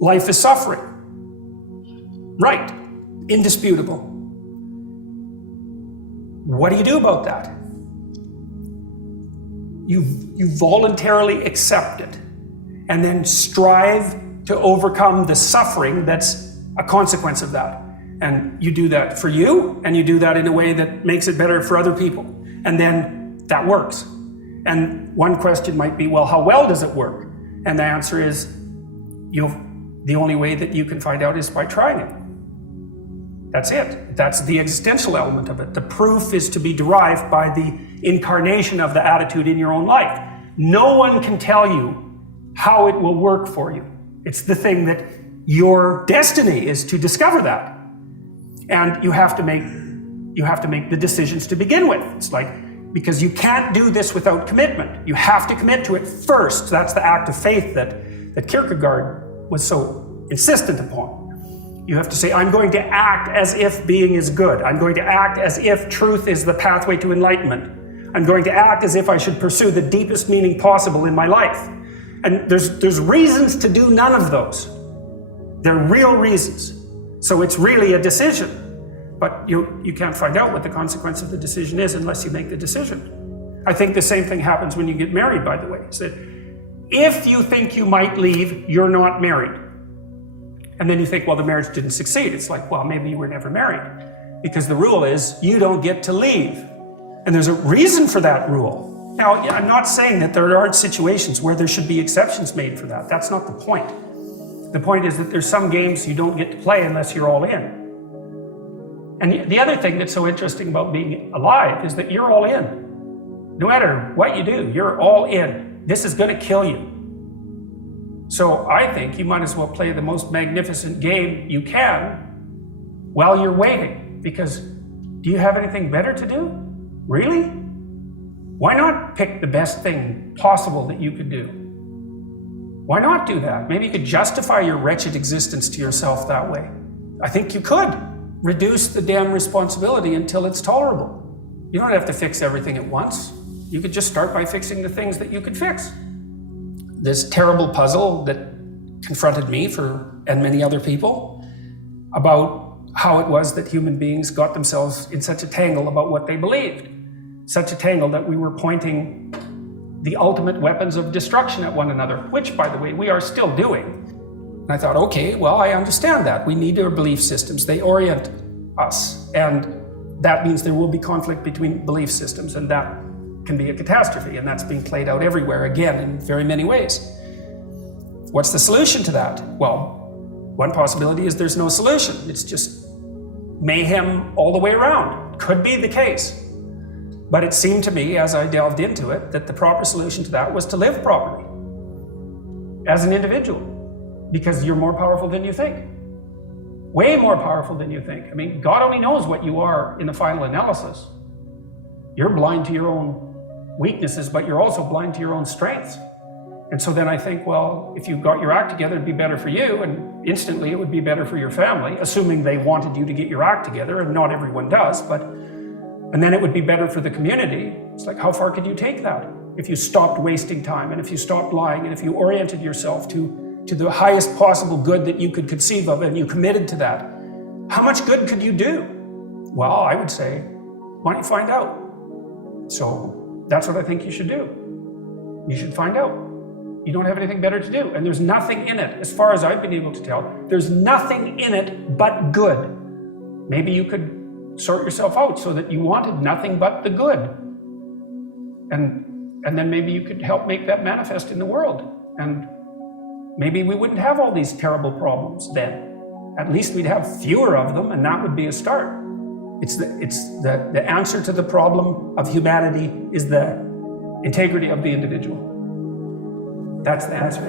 Life is suffering. Right. Indisputable. What do you do about that? You voluntarily accept it and then strive to overcome the suffering that's a consequence of that. And you do that for you, and you do that in a way that makes it better for other people. And then that works. And one question might be, well, how well does it work? And the answer is, the only way that you can find out is by trying it. That's it. That's the existential element of it. The proof is to be derived by the incarnation of the attitude in your own life. No one can tell you how it will work for you. It's the thing that your destiny is to discover that. And you have to make the decisions to begin with. It's like, because you can't do this without commitment. You have to commit to it first. That's the act of faith that Kierkegaard was so insistent upon. You have to say, I'm going to act as if being is good. I'm going to act as if truth is the pathway to enlightenment. I'm going to act as if I should pursue the deepest meaning possible in my life. And there's reasons to do none of those. They're real reasons. So it's really a decision. But you can't find out what the consequence of the decision is unless you make the decision. I think the same thing happens when you get married, by the way. It's that if you think you might leave, you're not married. And then you think, well, the marriage didn't succeed. It's like, well, maybe you were never married. Because the rule is, you don't get to leave. And there's a reason for that rule. Now, I'm not saying that there aren't situations where there should be exceptions made for that. That's not the point. The point is that there's some games you don't get to play unless you're all in. And the other thing that's so interesting about being alive is that you're all in. No matter what you do, you're all in. This is going to kill you. So I think you might as well play the most magnificent game you can while you're waiting. Because do you have anything better to do? Really? Why not pick the best thing possible that you could do? Why not do that? Maybe you could justify your wretched existence to yourself that way. I think you could. Reduce the damn responsibility until it's tolerable. You don't have to fix everything at once. You could just start by fixing the things that you could fix. This terrible puzzle that confronted me and many other people about how it was that human beings got themselves in such a tangle about what they believed. Such a tangle that we were pointing the ultimate weapons of destruction at one another, which, by the way, we are still doing. And I thought, okay, well, I understand that. We need our belief systems. They orient us. And that means there will be conflict between belief systems, and that can be a catastrophe. And that's being played out everywhere, again, in very many ways. What's the solution to that? Well, one possibility is there's no solution. It's just mayhem all the way around. Could be the case. But it seemed to me, as I delved into it, that the proper solution to that was to live properly as an individual. Because you're more powerful than you think. Way more powerful than you think. I mean, God only knows what you are in the final analysis. You're blind to your own weaknesses, but you're also blind to your own strengths. And so then I think, well, if you got your act together, it'd be better for you, and instantly it would be better for your family, assuming they wanted you to get your act together, and not everyone does, and then it would be better for the community. It's like, how far could you take that? If you stopped wasting time, and if you stopped lying, and if you oriented yourself to the highest possible good that you could conceive of, and you committed to that, how much good could you do? Well, I would say, why don't you find out? So that's what I think you should do. You should find out. You don't have anything better to do. And there's nothing in it, as far as I've been able to tell, there's nothing in it but good. Maybe you could sort yourself out so that you wanted nothing but the good. And then maybe you could help make that manifest in the world. And maybe we wouldn't have all these terrible problems then. At least we'd have fewer of them, and that would be a start. It's the answer to the problem of humanity is the integrity of the individual. That's the answer.